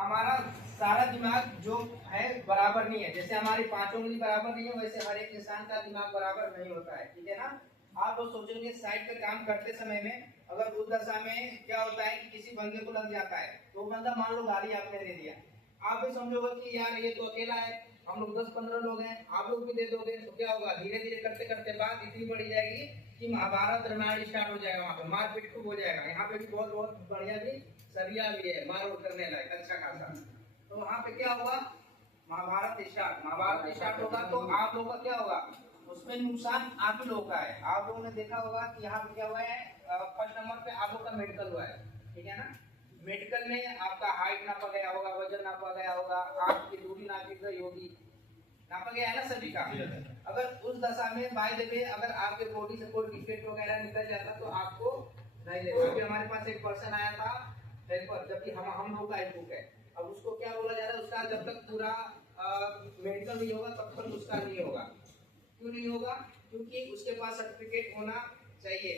हमारा सारा दिमाग जो है बराबर नहीं है। जैसे हमारी 5 उंगली बराबर नहीं है, वैसे हर एक इंसान का दिमाग बराबर नहीं होता है, ठीक है ना। आप लोग सोचेंगे साइड पे काम करते समय में अगर उस दशा में क्या होता है कि किसी बंदे को लग जाता है, तो बंदा मान लो गाड़ी आपने दे दिया, आप भी समझोगे कि यार ये तो अकेला है, हम लोग 10-15 लोग हैं, आप लोग भी दे दोगे, तो क्या होगा, धीरे धीरे करते करते बात इतनी बढ़ी जाएगी कि महाभारत रामायण स्टार्ट हो जाएगा, वहाँ पे मारपीट खूब हो जाएगा। यहाँ पे भी बहुत बहुत बढ़िया भी सरिया भी है, मार उड़ करने लायक अच्छा खासा। तो वहाँ पे क्या होगा, महाभारत स्टार्ट होगा, तो आप लोगों का क्या होगा, उसमें नुकसान आप ही लोगों का है। आप लोगों ने देखा होगा कि यहाँ पे क्या हुआ है, फर्स्ट नंबर पे आप लोग का मेडिकल हुआ है, ठीक है ना। मेडिकल में आपका हाइट नापा गया होगा, वजन नापा गया होगा, आपकी दूरी नापी गई होगी, नापा गया है ना सभी का। अगर उस दशा में बाय द वे अगर आपके बॉडी से कोई डिफेक्ट वगैरह निकल जाता तो आपको नहीं लेता। अभी हमारे पास एक पर्सन आया था हेल्पर, जबकि हम लोग का हेल्प है। अब उसको क्या बोला जा रहा है, उसका जब तक पूरा मेडिकल नहीं होगा तब तक उसका नहीं होगा। क्यों नहीं होगा, क्योंकि उसके पास सर्टिफिकेट होना चाहिए।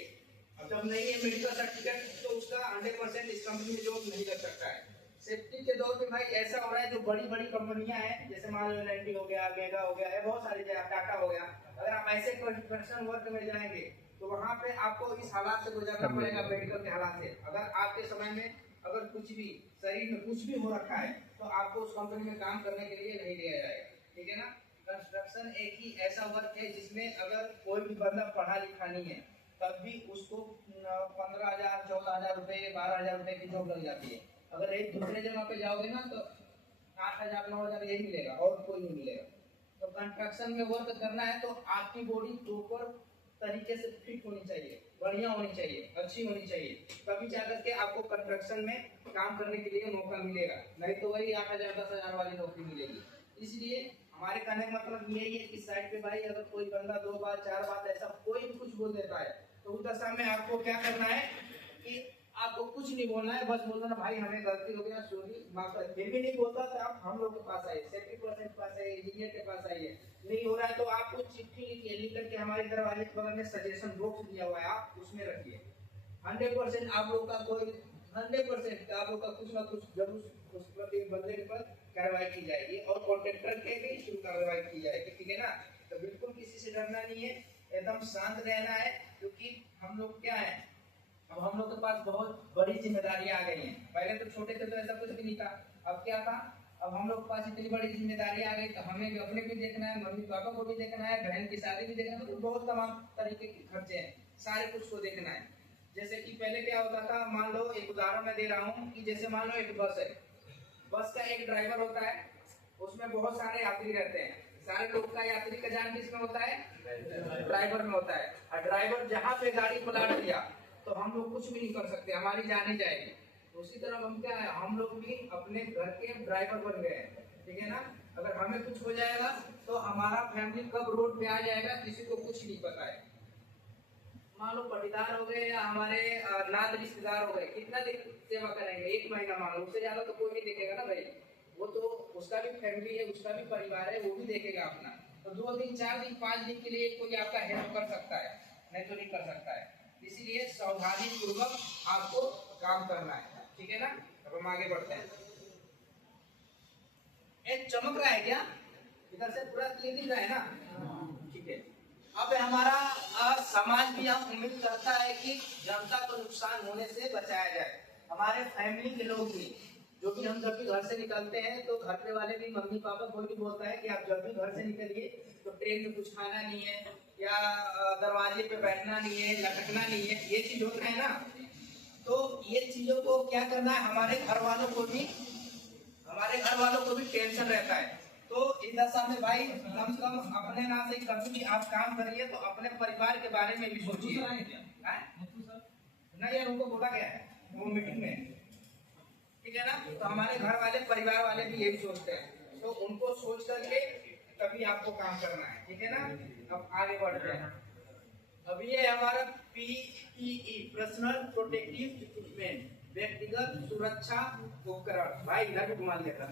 अब जब नहीं है मेडिकल सर्टिफिकेट तो उसका 100% इस कंपनी में जॉब नहीं लग सकता है। सेफ्टी के दौर पे भाई ऐसा हो रहा है, जो बड़ी बड़ी कंपनियां हैं जैसे मान लो एल हो गया, मेगा हो गया, बहुत सारी टाटा हो गया, अगर आप ऐसे कंस्ट्रक्शन वर्क में जाएंगे तो वहाँ पे आपको इस हालात से गुजरना पड़ेगा, मेडिकल के हालात से। अगर आपके समय में अगर कुछ भी शरीर में कुछ भी हो रखा है तो आपको उस कंपनी में काम करने के लिए नहीं लिया जाएगा, ठीक है ना। कंस्ट्रक्शन एक ही ऐसा वर्क है जिसमें अगर कोई भी बंदा पढ़ा लिखा नहीं है तब भी उसको 15,000 14,000 रुपए 12,000 रुपए की जॉब लग जाती है। अगर एक दूसरे जगह पे जाओगे ना तो 8,000 9,000 यही मिलेगा और कोई नहीं मिलेगा। तो कंस्ट्रक्शन में वर्क करना है तो आपकी बॉडी प्रॉपर तरीके से फिट होनी चाहिए, बढ़िया होनी चाहिए, अच्छी होनी चाहिए, तभी जाकर के आपको कंस्ट्रक्शन में काम करने के लिए मौका मिलेगा, नहीं तो वही 8,000 10,000 वाली नौकरी मिलेगी। इसलिए हमारे कहने का मतलब यही है कि साइड पे भाई अगर कोई बंदा 2 बार 4 बार ऐसा कोई भी कुछ बोल देता है तो उस दशा में आपको क्या करना है कि आपको कुछ नहीं बोलना है, बस बोलना भाई हमें गलती हो गया, सॉरी माफ कर। फिर भी नहीं बोलता तो आप हम लोग के पास आइए, सेफ्टी पर्सन के पास आइए, इंजीनियर के पास आइए। नहीं हो रहा है तो आप कुछ चिट्ठी लिखिए, लिख करके हमारे दरवाजे के बगल में सजेशन बॉक्स दिया हुआ है, आप उसमें रखिए। 100% आप लोग का कोई 100% आप लोग का कुछ ना कुछ जरूर उस प्रति बंदे पर कार्रवाई की जाएगी और कॉन्ट्रैक्टर के भी शुरू कार्रवाई की जाएगी, ठीक है ना। तो बिल्कुल किसी से डरना नहीं है, एकदम शांत रहना है, क्योंकि हम लोग क्या है, अब हम लोग के पास बहुत बड़ी जिम्मेदारियां आ गई हैं। पहले तो छोटे थे तो ऐसा कुछ भी नहीं था, अब क्या था, अब हम लोग के पास इतनी बड़ी जिम्मेदारी आ गई तो हमें भी अपने भी देखना है, मम्मी पापा को भी देखना है, बहन की शादी भी देखना है, तो बहुत तमाम तरीके के खर्चे हैं, सारे कुछ को देखना है। जैसे कि पहले क्या होता था, मान लो एक उदाहरण मैं दे रहा हूँ कि जैसे मान लो एक बस है, बस का एक ड्राइवर होता है, उसमें बहुत सारे यात्री रहते हैं, सारे लोग का यात्री का जान किसमें होता है, ड्राइवर में होता है। और ड्राइवर जहाँ पे गाड़ी पलट दिया तो हम लोग कुछ भी नहीं कर सकते, हमारी जान ही जाएगी। तो उसी तरह हम क्या है, हम लोग भी अपने घर के ड्राइवर बन गए हैं, ठीक है ना। अगर हमें कुछ हो जाएगा तो हमारा फैमिली कब रोड पे आ जाएगा किसी को कुछ नहीं पता है। मान लो पटीदार हो गए या हमारे नात रिश्तेदार हो गए, कितना दिन सेवा करेंगे, 1 महीना मान लो, उससे ज्यादा तो कोई नहीं देखेगा ना भाई। वो तो उसका भी फैमिली है, उसका भी परिवार है, वो भी देखेगा अपना। तो 2 दिन 4 दिन 5 दिन के लिए कोई आपका हेल्प कर सकता है, नहीं तो नहीं कर सकता है। इसीलिए सावधानी पूर्वक आपको काम करना है, ठीक है ना। अब हम आगे बढ़ते हैं। एक चमक रहा है क्या, इधर से पूरा क्लियर दिख रहा है ना, ठीक है। अब हमारा समाज भी हम उम्मीद करता है कि जनता को नुकसान होने से बचाया जाए। हमारे फैमिली के लोग भी, जो भी हम जब भी घर से निकलते हैं तो घर के वाले भी, मम्मी पापा कोई भी बोलता है कि आप जब भी घर से निकलिए तो ट्रेन में कुछ खाना नहीं है या दरवाजे पे बैठना नहीं है, लटकना नहीं है, ये चीज होता है ना। तो ये चीजों को क्या करना है, हमारे घर वालों को भी टेंशन रहता है। तो इस दशा में भाई कम से कम अपने नाम से कभी भी आप काम करिए तो अपने परिवार के बारे में भी सोचिए। नहीं यार, उनको बोला गया है वो मीटिंग में, ठीक है ना। तो हमारे घर वाले परिवार वाले भी यही सोचते हैं, तो उनको सोच करके तभी आपको काम करना है, ठीक है ना। अब आगे बढ़ते हैं। अब ये हमारा PPE पर्सनल प्रोटेक्टिव इक्विपमेंट, व्यक्तिगत सुरक्षा उपकरण, भाई इधर भी घुमा लिया था,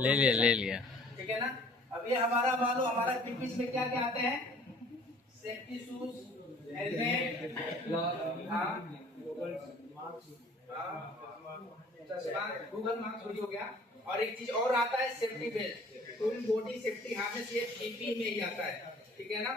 ले लिया, ठीक है ना। अब ये हमारा मान लो हमारा PPE में क्या क्या आते हैं, safety shoes, helmet, Google mask हो गया, और एक चीज और आता है safety belt, full body safety harness, ये पीपी में ही आता है, ठीक है ना।